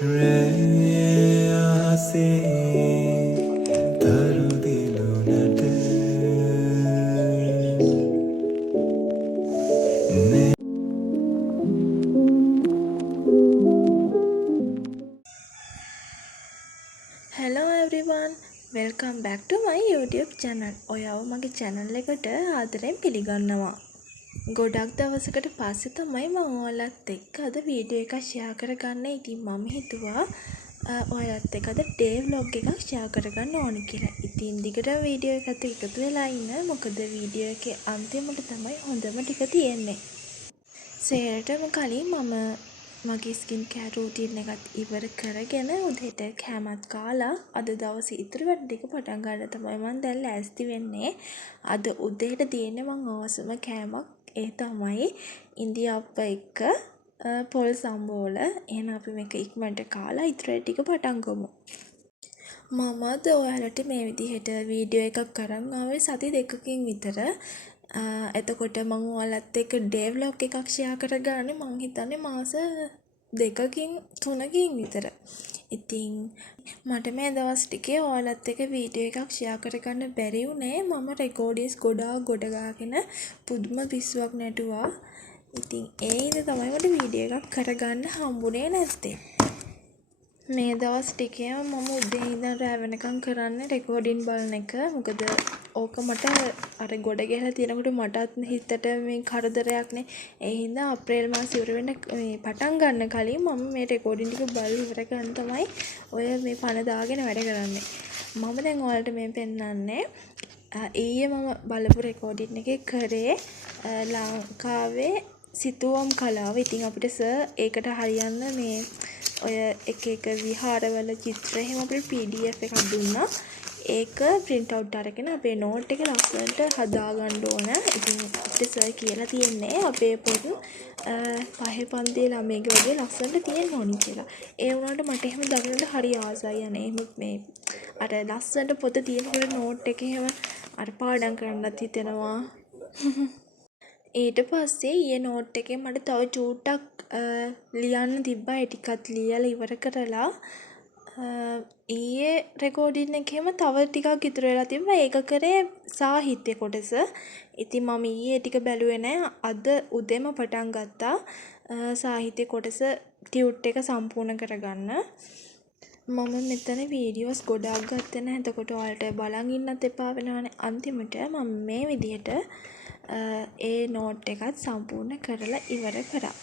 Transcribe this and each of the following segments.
Reyase tarudilunat ne Hello everyone, welcome back to my YouTube channel. ඔයාව මගේ channel එකට ආදරෙන් පිළිගන්නවා. ගොඩක් දවසකට පස්සේ තමයි මම ඔයාලත් එක්ක අද වීඩියෝ එකක් share කරගන්න. ඉතින් මම හිතුවා ඔයාලත් එක්ක අද day vlog එකක් share කරගන්න ඕනි කියලා. ඉතින් දිගට වීඩියෝ එකත් එකතු වෙලා ඉන්න. මොකද වීඩියෝ එකේ අන්තිමට තමයි හොඳම ටික තියෙන්නේ. සේරටම කලින් මම මගේ ස්කින් කෑර් රූටීන් එකත් ඉවර කරගෙන උදේට කෑමත් කාලා අද දවසේ ඉතුරු වැඩ ටික පටන් ගන්න තමයි මම දැන් ලෑස්ති වෙන්නේ. අද උදේට තියෙන්නේ මං අවසම කෑමක්. ඒ තමයි ඉන්දියාප්ප එක්ක පොල් සම්බෝල. එහෙනම් අපි මේක ඉක්මනට කාලා ඉතුරු වැඩ ටික පටන් ගමු. මම අද ඔයාලට මේ විදිහට වීඩියෝ එකක් අරන් ආවේ සති දෙකකින් විතර. එතකොට මම ඔයාලත් එක්ක ඩේ ව්ලොග් එකක් ෂෙයා කරගන්නේ මං හිතන්නේ මාස 2කින් 3කින් විතර. ඉතින් මට මේ දවස් ටිකේ ඔයාලත් එක්ක වීඩියෝ එකක් ෂෙයා කරගන්න බැරි වුණේ මම රෙකෝඩින්ස් ගොඩ ගාගෙන පුදුම පිස්සුවක් නැටුවා. ඉතින් ඒ ඉඳ තමයි මට වීඩියෝ එකක් කරගන්න හම්බුනේ නැත්තේ. මේ දවස් ටිකේම මම උදේ ඉඳන් රෑ වෙනකම් කරන්නේ රෙකෝඩින් බලන එක. මොකද ඕක මට අර ගොඩ ගහලා තියෙනකොට මටත් හිතට මේ කරදරයක්නේ. ඒ හින්දා අප්‍රේල් මාසෙ ඉවර වෙන්න මේ පටන් ගන්න කලින් මම මේ රෙකෝඩින් ටික බලලා ඉවර කරන් තමයි ඔය මේ පණ දාගෙන වැඩ කරන්නේ. මම දැන් ඔයාලට මේ පෙන්නන්නේ ඊයේ මම බලපු රෙකෝඩින් එකේ කරේ ලංකාවේ සිතුවම් කලාව. ඉතින් අපිට සර් ඒකට හරියන්න මේ ඔය එක විහාරවල චිත්‍ර එහෙම අපිට PDF එකක් දුන්නා. ඒක print out අරගෙන අපේ note එක ලස්සනට හදාගන්න ඕන. ඉතින් අපිට සර් කියලා තියෙන්නේ අපේ පොත් පහේ පන්තියේ ළමයිගේ වගේ ලස්සනට තියෙන්න ඕනි කියලා. ඒ වුණාට මට එහෙම දකින්න හරි ආසයි යන්නේ. එහෙම මේ අර ලස්සනට පොත තියෙනකොට note එක එහෙම අර පාඩම් කරන්නත් හිතෙනවා. ඊට පස්සේ ඊයේ නෝට් එකේ මට තව චූට්ටක් ලියන්න තිබ්බා. ඒ ටිකත් ලියලා ඉවර කරලා ඊයේ රෙකෝඩින් එකේම තව ටිකක් ඉතුරු වෙලා තිබ්බා. ඒක කරේ සාහිත්‍ය කොටස. ඉතින් මම ඊයේ ටික බැලුවේ නෑ. අද උදේම පටන් ගත්තා සාහිත්‍ය කොටස ටියුට් එක සම්පූර්ණ කරගන්න. මම මෙතන වීඩියෝස් ගොඩාක් ගත්තේ නැහැ. එතකොට ඔයාලට බලන් ඉන්නත් එපා වෙනවනේ. අන්තිමට මම මේ විදිහට ඒ නෝට් එකත් සම්පූර්ණ කරලා ඉවර කරා.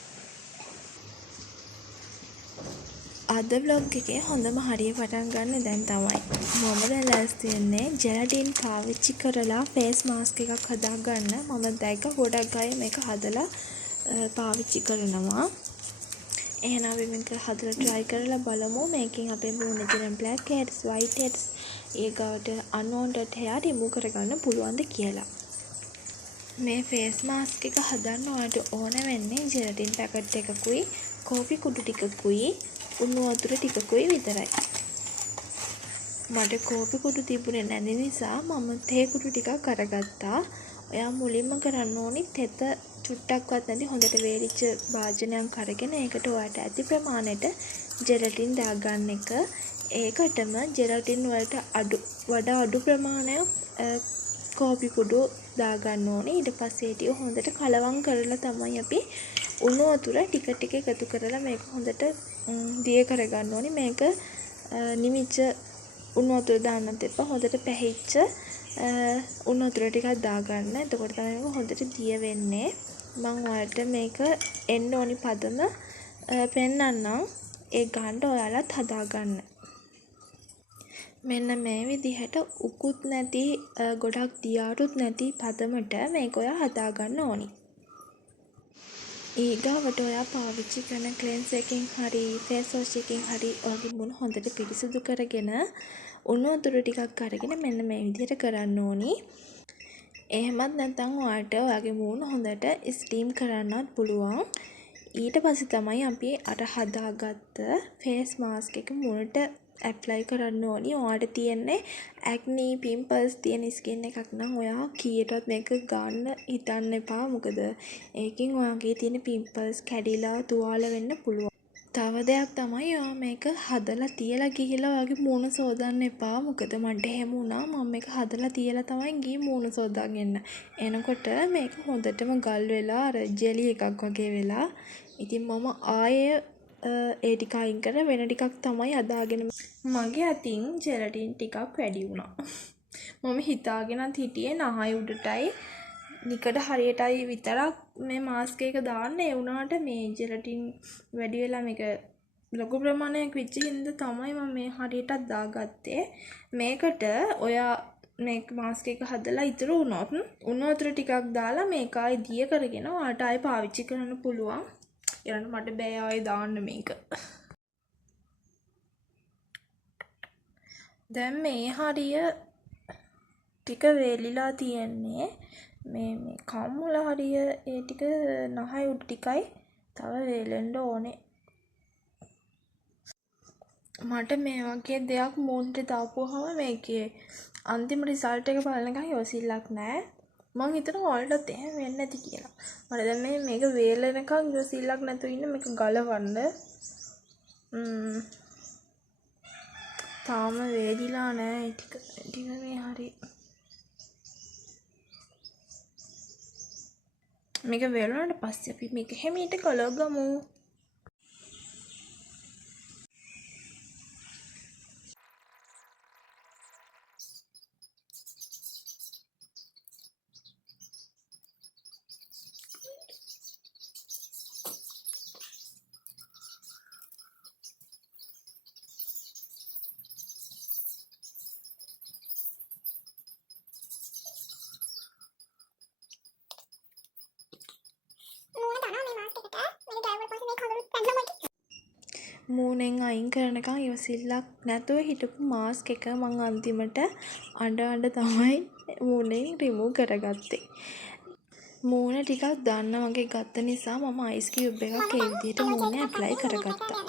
අද vlog එකේ හොඳම හරිය පටන් ගන්න දැන් තමයි. මම දැන් ලෑස්ති වෙන්නේ ජෙලටින් පාවිච්චි කරලා ෆේස් මාස්ක් එකක් හදාගන්න. මම දැක්ක ගොඩක් අය මේක හදලා පාවිච්චි කරනවා. එහෙනම් අපි මේක හදලා try කරලා බලමු. මේකෙන් අපේ මූණේ තියෙන black heads, white heads ඒකට unwanted hair remove කරගන්න පුළුවන්ද කියලා. මේ ෆේස් මාස්ක් එක හදන්න ඔයාලට ඕන වෙන්නේ ජෙලටින් පැකට් එකකුයි, කෝපි කුඩු ටිකකුයි, උණු වතුර ටිකකුයි විතරයි. මට කෝපි කුඩු තිබුණේ නැති නිසා මම තේ කුඩු ටිකක් අරගත්තා. ඔයා මුලින්ම කරන්න ඕනි තෙත චුට්ටක්වත් නැති හොඳට වේලිච්ච භාජනයක් අරගෙන ඒකට ඔයාට ඇති ප්‍රමාණයට ජෙලටින් දාගන්න එක. ඒකටම ජෙලටින් වලට වඩා අඩු ප්‍රමාණයක් කෝපි කුඩු දාගන්න ඕනේ. ඊට පස්සේ ටික හොඳට කලවම් කරලා තමයි අපි උණු වතුර ටික ටික එකතු කරලා මේක හොඳට දිය කරගන්න ඕනේ. මේක නිමිච්ච උණු වතුර දාන්නත් එපා. හොඳට පැහිච්ච උණු වතුර ටිකක් දාගන්න. එතකොට තමයි මේක හොඳට දිය වෙන්නේ. මම ඔයාලට මේක එන්න ඕනි පදම පෙන්නන්නම්. ඒ ගන්න ඔයාලත් හදාගන්න. මෙන්න මේ විදිහට උකුත් නැති ගොඩක් දියාරුත් නැති පදමට මේක ඔයා හදාගන්න ඕනි. ඊගාවට ඔයා පාවිච්චි කරන ක්ලෙන්ස් එකකින් හරි ෆේස් වොෂ් එකකින් හරි ඔයාගේ මුණ හොඳට පිරිසිදු කරගෙන උණු වතුර ටිකක් අරගෙන මෙන්න මේ විදිහට කරන්න ඕනි. එහෙමත් නැත්නම් ඔයාට ඔයාගේ මුණ හොඳට ස්ටීම් කරන්නත් පුළුවන්. ඊට පස්සේ තමයි අපි අර හදාගත්ත ෆේස් මාස්ක් එක මුණට ඇප්ලයි කරන්න ඕනි. ඔයාට තියෙන්නේ ඇක්නි පිම්පල්ස් තියෙන ස්කින් එකක් නම් ඔයා කීයටවත් මේක ගන්න හිතන්න එපා. මොකද ඒකෙන් ඔයාගේ තියෙන පිම්පල්ස් කැඩිලා තුවාල වෙන්න පුළුවන්. තව දෙයක් තමයි ඔයා මේක හදලා තියලා ගිහිල්ලා ඔයාගේ මූණ සෝදන්න එපා. මොකද මට එහෙම වුණා. මම මේක හදලා තියලා තමයි ගියේ මූණ සෝදාගෙන එන්න. එනකොට මේක හොඳටම ගල් වෙලා අර ජෙලි එකක් වගේ වෙලා. ඉතින් මම ආයේ ඒ ටික අයින් කරලා වෙන ටිකක් තමයි අදාගෙන මගේ අතින් ජෙලටින් ටිකක් වැඩි වුණා. මම හිතාගෙනත් හිටියේ නහය උඩටයි නිකට හරියටයි විතරක් මේ මාස්ක් එක දාන්න. ඒ වුණාට මේ ජෙලටින් වැඩි වෙලා මේක ලොකු ප්‍රමාණයක් වෙච්ච හින්දා තමයි මම මේ හරියටත් දාගත්තේ. මේකට ඔයා මේ මාස්ක් එක හදලා ඉතුරු වුණොත් උණු වතුර ටිකක් දාලා මේක ආයි දිය කරගෙන ඔයාට ආයි පාවිච්චි කරන්න පුළුවන්. ඊළඟට මට බෑ ආයි දාන්න මේක. දැන් මේ හරිය ටික වේලිලා තියෙන්නේ. මේ කම්මුල හරිය ඒ ටික නහය උඩ ටිකයි තව වේලෙන්න ඕනේ. මට මේ වගේ දෙයක් මූණට දාපුවාම මේකේ අන්තිම රිසල්ට් එක බලනකම් ඉවසිල්ලක් නැහැ. මං හිතනවා ඔයාලටත් එහෙම වෙන්නේ නැති කියලා. මට දැන් මේක වේලෙනකම් ඉවසිල්ලක් නැතුව ඉන්න මේක ගලවන්න. තාම වේදිලා නැහැ ටික මේ හරිය. මේක වේලුණාට පස්සේ අපි මේක හැමීට ගලවගමු. මූණෙන් අයින් කරනකම් ඉවසිල්ලක් නැතුව හිටපු මාස්ක් එක මං අන්තිමට අඬ තමයි මූණෙන් රිමූව් කරගත්තේ. මූණ ටිකක් දන්න වගේ ගත්ත නිසා මම අයිස් කියුබ් එකක් ඒ විදිහට මූණේ ඇප්ලයි කරගත්තා.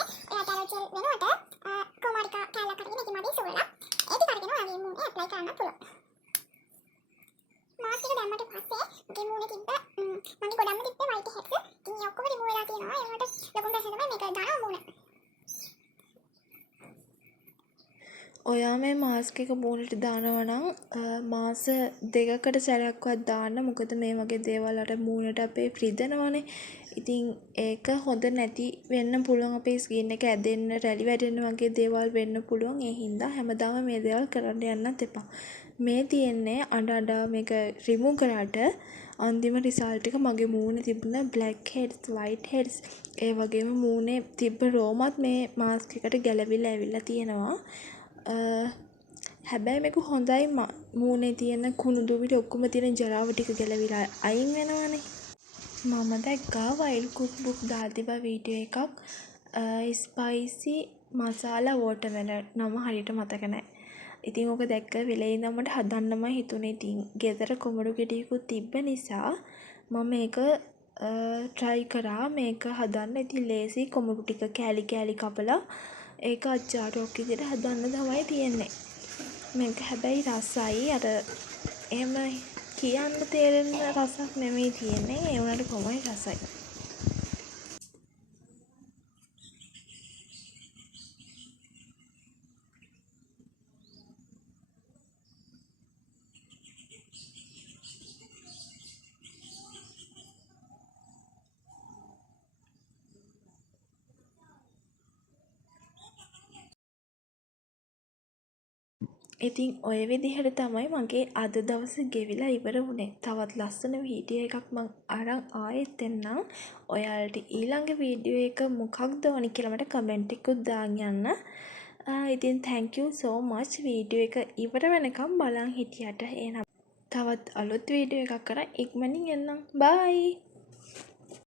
මාස්ක් එක දැම්මට පස්සේ මගේ මූණේ තිබ්බ මගේ ගොඩක්ම තිබ්බ වයිට් හෙඩ්ස් ඉතින් ඒ ඔක්කොම රිමූව් වෙලා තියෙනවා. ඒකට ලොකුම ප්‍රශ්නේ තමයි මේක දානවා මූණ. ඔයා මේ මාස්ක් එක මූණට දානවා නම් මාස 2කට සැරයක්වත් දාන්න. මොකද මේ වගේ දේවල් අර මූණට අපේ රිදෙනවනේ. ඉතින් ඒක හොඳ නැති වෙන්න පුළුවන්. අපේ ස්කින් එක ඇදෙන්න, රැලි වැටෙන්න වගේ දේවල් වෙන්න පුළුවන්. ඒ හින්දා හැමදාම මේ දේවල් කරන්න යන්නත් එපා. මේ තියෙන්නේ අඬ මේක රිමූව් කරාට අන්තිම රිසල්ට් එක මගේ මූණේ තිබුණ බ්ලැක් හෙඩ්ස්, වයිට් හෙඩ්ස් ඒ වගේම මූණේ තිබ්බ රෝමත් මේ මාස්ක් එකට ගැලවිලා ඇවිල්ලා තියෙනවා. හැබැයි මේක හොඳයි මූණේ තියෙන කුණු දුවිලි ඔක්කොම තියෙන ජරාව ටික ගැලවිලා අයින් වෙනවානේ. මම දැක්කා වයිල්ඩ් කුක්බුක් දාලා තිබ්බ වීඩියෝ එකක් ස්පයිසි මසාලා වෝටර්මෙලන් නම හරියට මතක නැහැ. ඉතින් ඕක දැක්ක වෙලේ ඉඳන් මට හදන්නමයි හිතුනේ. ඉතින් ගෙදර කොමඩු ගෙඩියකුත් තිබ්බ නිසා මම මේක try කරා මේක හදන්න. ඉතින් ලේසි කොමඩු ටික කෑලි කෑලි කපලා ඒක අච්චාරුවක් විදිහට හදන්න තමයි තියෙන්නේ. මේක හැබැයි රසයි අර එහෙම කියන්න තේරෙන රසක් නෙමෙයි තියෙන්නේ. ඒ වුණාට කොහොමයි රසයි. ඉතින් ඔය විදිහට තමයි මගේ අද දවස ගෙවිලා ඉවර වුණේ. තවත් ලස්සන වීඩියෝ එකක් මං අරන් ආයෙත් එන්නම්. ඔයාලට ඊළඟ වීඩියෝ එක මොකක්ද ඕනි කියලා මට කමෙන්ට් එකකුත් දාන්න යන්න. ඉතින් thank you so much video එක ඉවර වෙනකම් බලන් හිටියට. එහෙනම් තවත් අලුත් වීඩියෝ එකක් කරන් ඉක්මනින් එන්නම්. bye.